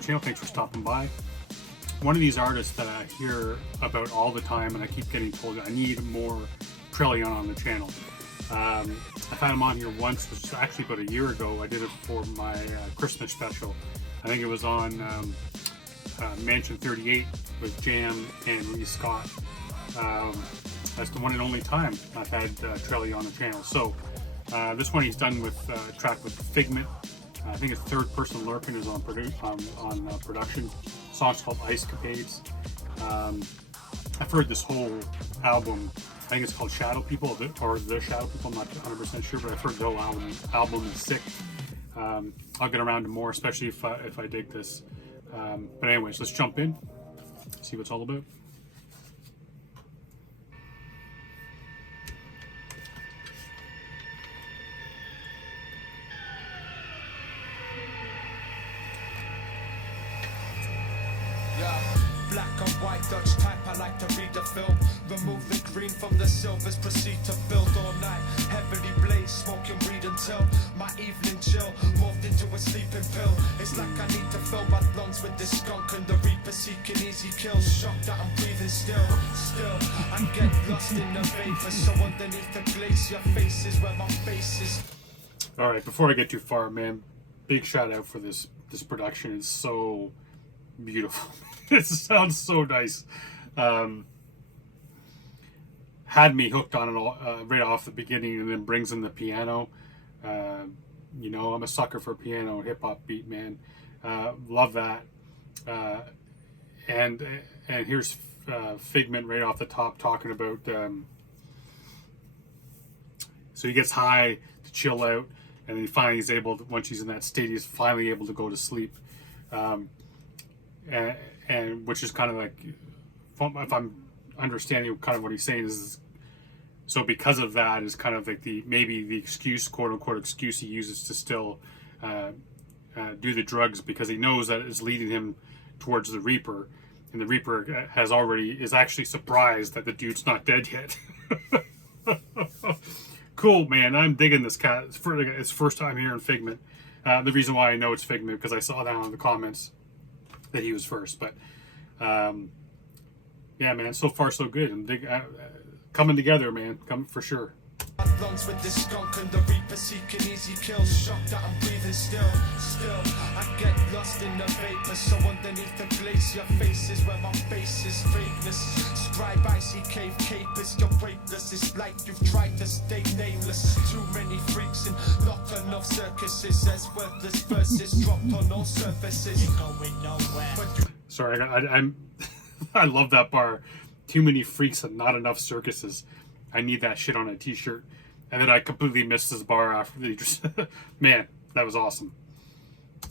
the channel. Thanks for stopping by. One of these artists that I hear about all the time, and I keep getting told I need more Trellion on the channel. I've had him on here once, which was actually about a year ago. I did it for my Christmas special. I think it was on Mansion 38 with Jam and Reese Scott. That's the one and only time I've had Trellion on the channel. So this one he's done with a track with Figment. I think it's Third Person Lurking is on production. The song's called Ice Capades. I've heard this whole album. I think it's called Shadow People or The Shadow People. I'm not 100% sure, but I've heard the whole album is sick. I'll get around to more, especially if I dig this. But anyways, let's jump in, see what it's all about. Black and white Dutch type, I like to read the film. Remove the green from the silvers, proceed to build all night. Heavily blaze, smoking weed until my evening chill morphed into a sleeping pill. It's like I need to fill my lungs with this skunk and the reaper seeking easy kills. Shocked that I'm breathing still. I get lost in the vapor, so underneath the glacier face is where my face is. All right, before I get too far, man, big shout out for this production. It's so beautiful. It sounds so nice. Had me hooked on it all, right off the beginning, and then brings in the piano. You know, I'm a sucker for piano hip hop beat, man. Love that. And here's Figment right off the top talking about. So he gets high to chill out, and then finally he's able to, once he's in that state, he's finally able to go to sleep. And which is kind of like, if I'm understanding kind of what he's saying is, so because of that is kind of like maybe the excuse, quote unquote excuse he uses to still do the drugs, because he knows that it's leading him towards the Reaper, and the Reaper is actually surprised that the dude's not dead yet. Cool, man. I'm digging this cat. It's first time hearing Figment. The reason why I know it's Figment because I saw that on the comments that he was first, but yeah, man, so far so good, and coming together, man, coming for sure. Lungs with this skunk and the reaper seeking easy kills. Shocked that I'm breathing still. I get lost in the vapor, so underneath the glacier face is where my face is. Vagueness, scribe icy cave capers. You're weightless, it's like you've tried to stay nameless. Too many freaks and not enough circuses. As worthless verses dropped on all surfaces. You're going nowhere. Sorry, I'm I love that bar. Too many freaks and not enough circuses. I need that shit on a t-shirt. And then I completely missed this bar after the just man, that was awesome.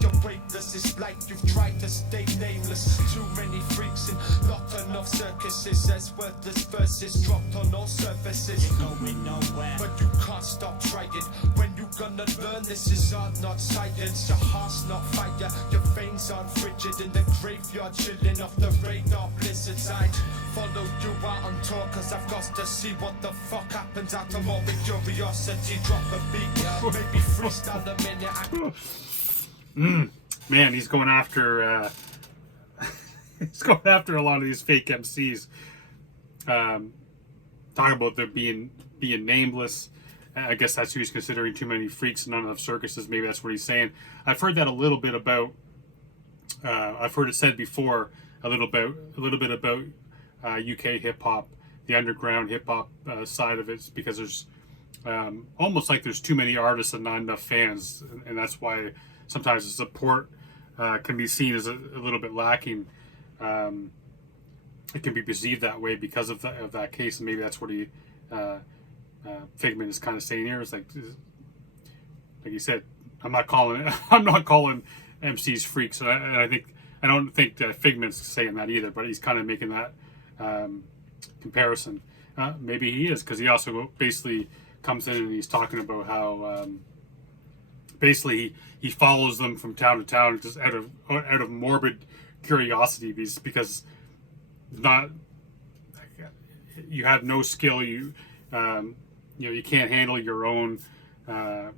You're weightless, it's like you've tried to stay nameless. Too many freaks and not enough circuses. As worthless verses dropped on all surfaces. You're going nowhere, but you can't stop trying. When you gonna learn this is art, not science. Your heart's not fire, your veins aren't frigid. In the graveyard chilling off the radar blizzards. I'd follow you out on tour, cause I've got to see what the fuck happens. Out of morbid curiosity, drop a beat, maybe freestyle a minute. Man, he's going after he's going after a lot of these fake MCs. Talking about them being nameless. I guess that's who he's considering. Too many freaks and not enough circuses. Maybe that's what he's saying. I've heard that a little bit about. I've heard it said before a little bit about UK hip hop, the underground hip hop side of it, because there's almost like there's too many artists and not enough fans, and that's why sometimes the support can be seen as a little bit lacking. It can be perceived that way because of that case, and maybe that's what he Figment is kind of saying here. It's like he said, I'm not calling MCs freaks, and I don't think that Figment's saying that either, but he's kind of making that comparison. Maybe he is, because he also basically comes in and he's talking about how basically he follows them from town to town just out of morbid curiosity, because not you have no skill, you can't handle your own, and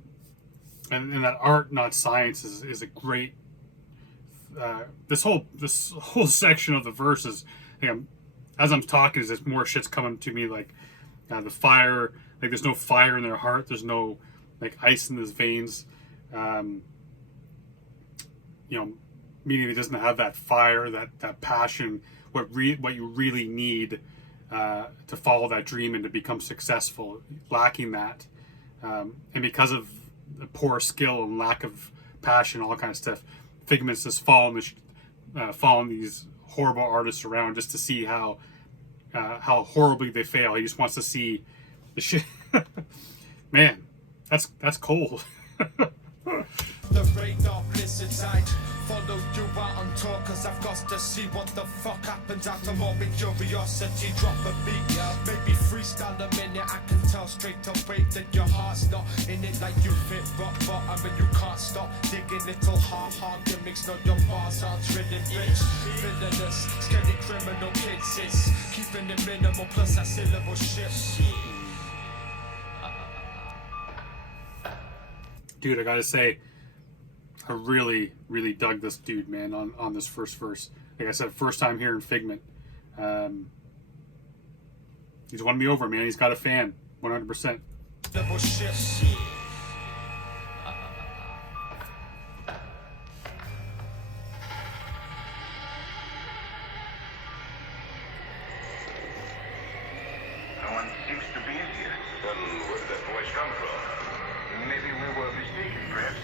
that art not science is a great this whole section of the verses. As I'm talking, is more shit's coming to me like the fire. Like there's no fire in their heart. There's no like ice in his veins. Meaning he doesn't have that fire, that passion. What you really need to follow that dream and to become successful. Lacking that, and because of the poor skill and lack of passion, all kind of stuff, Figment's just following these horrible artists around just to see how horribly they fail. He just wants to see the shit. Man, that's cold. The radar blizzard side. Follow you out on tour, cause I've got to see what the fuck happens after morbid curiosity. Drop a beat, maybe freestyle a minute. I can tell straight away that your heart's not in it, like you fit rock bottom and you can't stop digging little hard gimmicks. No, your bars aren't drilling, bitch. Villainous, scary criminal kids is keeping it minimal, plus that syllable shit. Dude, I gotta say, I really, really dug this dude, man, on this first verse. Like I said, first time hearing Figment. He's won me over, man. He's got a fan, 100%. Double shit. No one seems to be in here. Then where did that voice come from? Maybe we were mistaken, perhaps.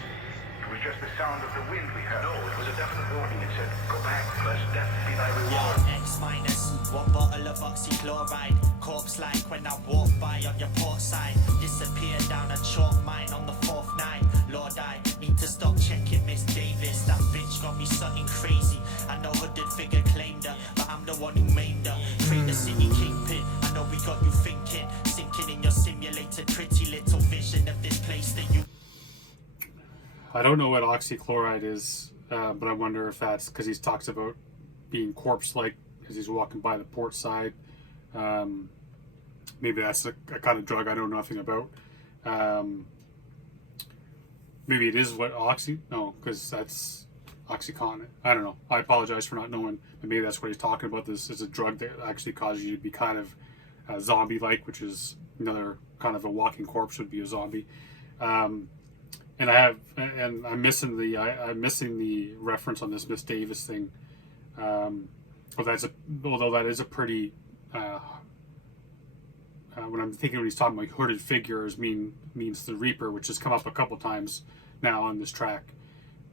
It was just the sound of the wind we heard. No, it was a definite warning. It said, go back, plus death be thy reward. X minus, one bottle of oxychloride. Corpse like when I walk by on your port side. Disappear down a chalk mine on the fourth night. Lord, I need to stop checking Miss Davis. That bitch got me something crazy. I know hooded figure claimed her, but I'm the one who maimed her. Create a city kingpin. I know we got you thinking, sinking in your simulated pretty little vision of this place that you. I don't know what oxychloride is, but I wonder if that's because he talks about being corpse-like as he's walking by the port side. Maybe that's a kind of drug I know nothing about. Maybe it is what because that's Oxycontin. I don't know. I apologize for not knowing, but maybe that's what he's talking about. This is a drug that actually causes you to be kind of zombie-like, which is another kind of a walking corpse would be a zombie. And I'm missing the reference on this Miss Davis thing. Although that is a pretty when I'm thinking when he's talking about hooded figures means the Reaper, which has come up a couple times now on this track.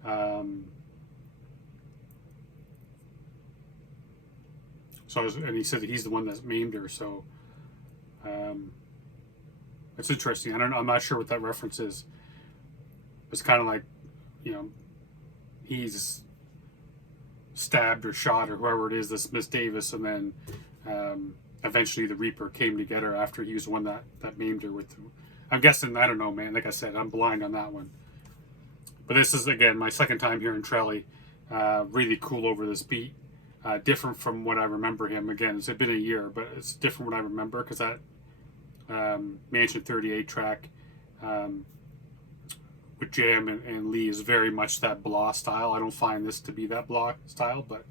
And he said that he's the one that maimed her, so it's interesting. I'm not sure what that reference is. It's kind of like, he's stabbed or shot or whoever it is, this Miss Davis, and then eventually the Reaper came to get her after he was the one that maimed her with. I'm guessing, I don't know, man. Like I said, I'm blind on that one. But this is, again, my second time hearing Trelly. Really cool over this beat. Different from what I remember him. Again, it's been a year, but it's different what I remember because that Mansion 38 track with Jam and Lee is very much that blah style. I don't find this to be that blah style, but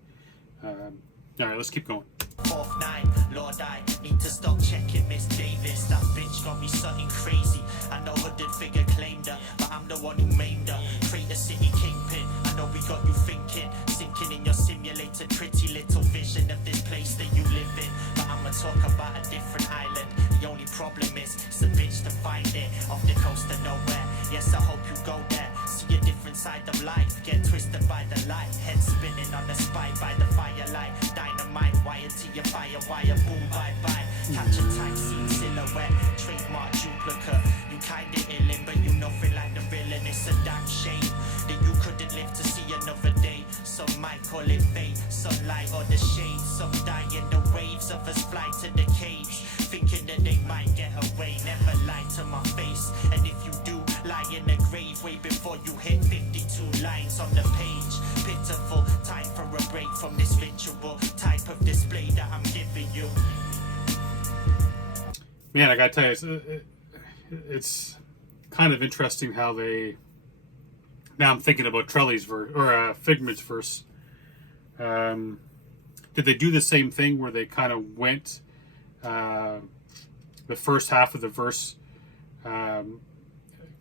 all right, let's keep going. Fourth night, Lord, I need to stop checking Miss Davis. That bitch got me something crazy. I know hooded figure claimed her, but I'm the one who maimed her. Create a city kingpin. I know we got you thinking, sinking in your simulated pretty little vision of this place that you live in. But I'ma talk about a different island. The only problem is it's a bitch to find it off the coast of nowhere. Yes, I hope you go there. See a different side of life. Get twisted by the light. Head spinning on the spike by the firelight. Dynamite, wire to your fire wire. Boom, bye bye. Catch a time scene silhouette. Trademark duplicate. You kinda illin', but you nothing like the villain. It's a damn shame that you couldn't live to see another day. Some might call it fate. Sunlight or the shade. Some die in the waves. Others fly to the cage, thinking that they might get away. Never lie to my face. And if you do, lie in the grave way before you hit 52 lines on the page. Pitiful, time for a break from this ritual type of display that I'm giving you. Man, I gotta tell you, it's kind of interesting how they. Now I'm thinking about Trelly's verse or Figment's verse Did they do the same thing where they kind of went the first half of the verse kind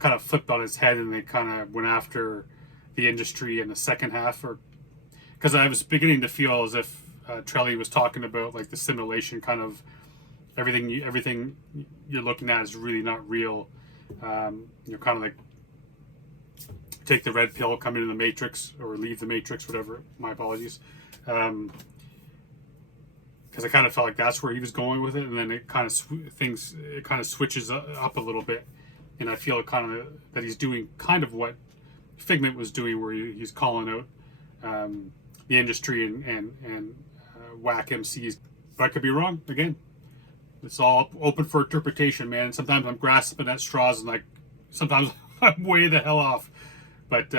of flipped on its head and they kind of went after the industry in the second half? Or because I was beginning to feel as if Trelly was talking about like the simulation, kind of everything you're looking at is really not real. You're kind of like take the red pill, come into the Matrix, or leave the Matrix, whatever. My apologies. Because I kind of felt like that's where he was going with it, and then it kind of switches up a little bit, and I feel kind of that he's doing kind of what Figment was doing, where he's calling out the industry and whack MCs. But I could be wrong. Again, it's all open for interpretation, man. Sometimes I'm grasping at straws, and like sometimes I'm way the hell off. But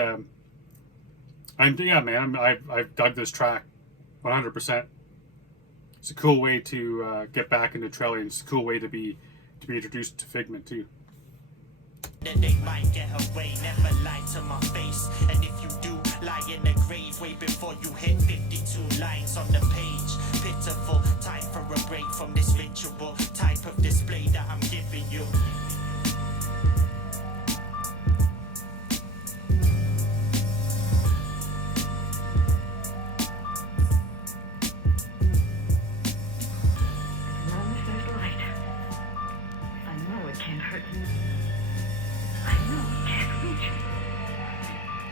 I've dug this track 100%. It's a cool way to get back into Trelly, and it's a cool way to be introduced to Figment too. Then they might get away, never lie to my face. And if you do, lie in the grave way before you hit 52 lines on the page. Pitiful, time for a break from this ritual type of display that I'm giving you.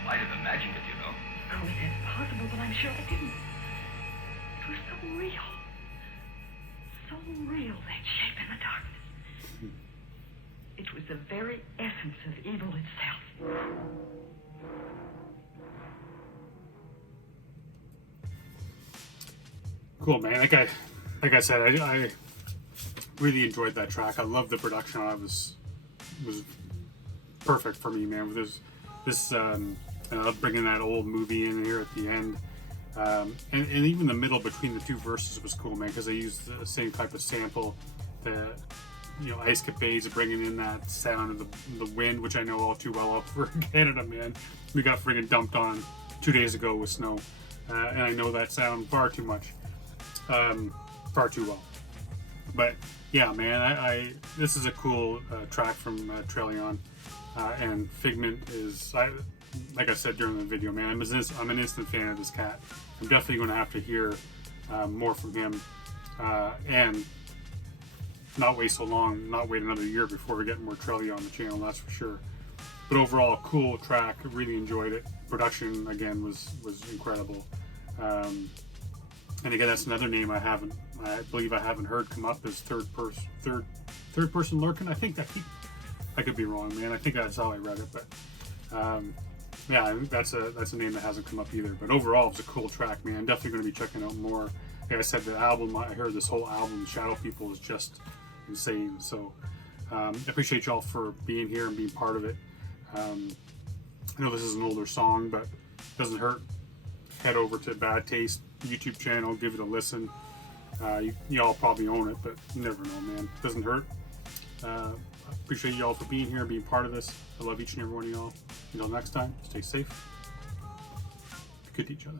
Might have imagined it, you know. Oh, it's possible, but I'm sure I didn't. It was so real. So real, that shape in the darkness. It was the very essence of evil itself. Cool, man. Like I said, I really enjoyed that track. I love the production on it. Was perfect for me, man. With this bringing that old movie in here at the end, and even the middle between the two verses was cool, man, because they used the same type of sample. The Ice Capades bringing in that sound of the wind, which I know all too well over in Canada, man. We got friggin' dumped on 2 days ago with snow, and I know that sound far too much, far too well. But yeah, man, this is a cool track from Trellion, and Figment is, like I said during the video, man, I'm an instant fan of this cat. I'm definitely going to have to hear more from him, and not wait so long, not wait another year before we get more Trellion on the channel, that's for sure. But overall, cool track, really enjoyed it. Production, again, was incredible. And again, that's another name I believe I haven't heard come up as third person lurking. I could be wrong, man. I think that's how I read it, but yeah, that's a name that hasn't come up either. But overall, it's a cool track, man. I'm definitely going to be checking out more. Like I said, the album, I heard this whole album, Shadow People, is just insane. So I appreciate y'all for being here and being part of it. I know this is an older song, but it doesn't hurt. Head over to Bad Taste YouTube channel, give it a listen. Y'all probably own it, but you never know, man. It doesn't hurt. Appreciate y'all for being here and being part of this. I love each and every one of y'all. Until next time, stay safe. Be good to each other.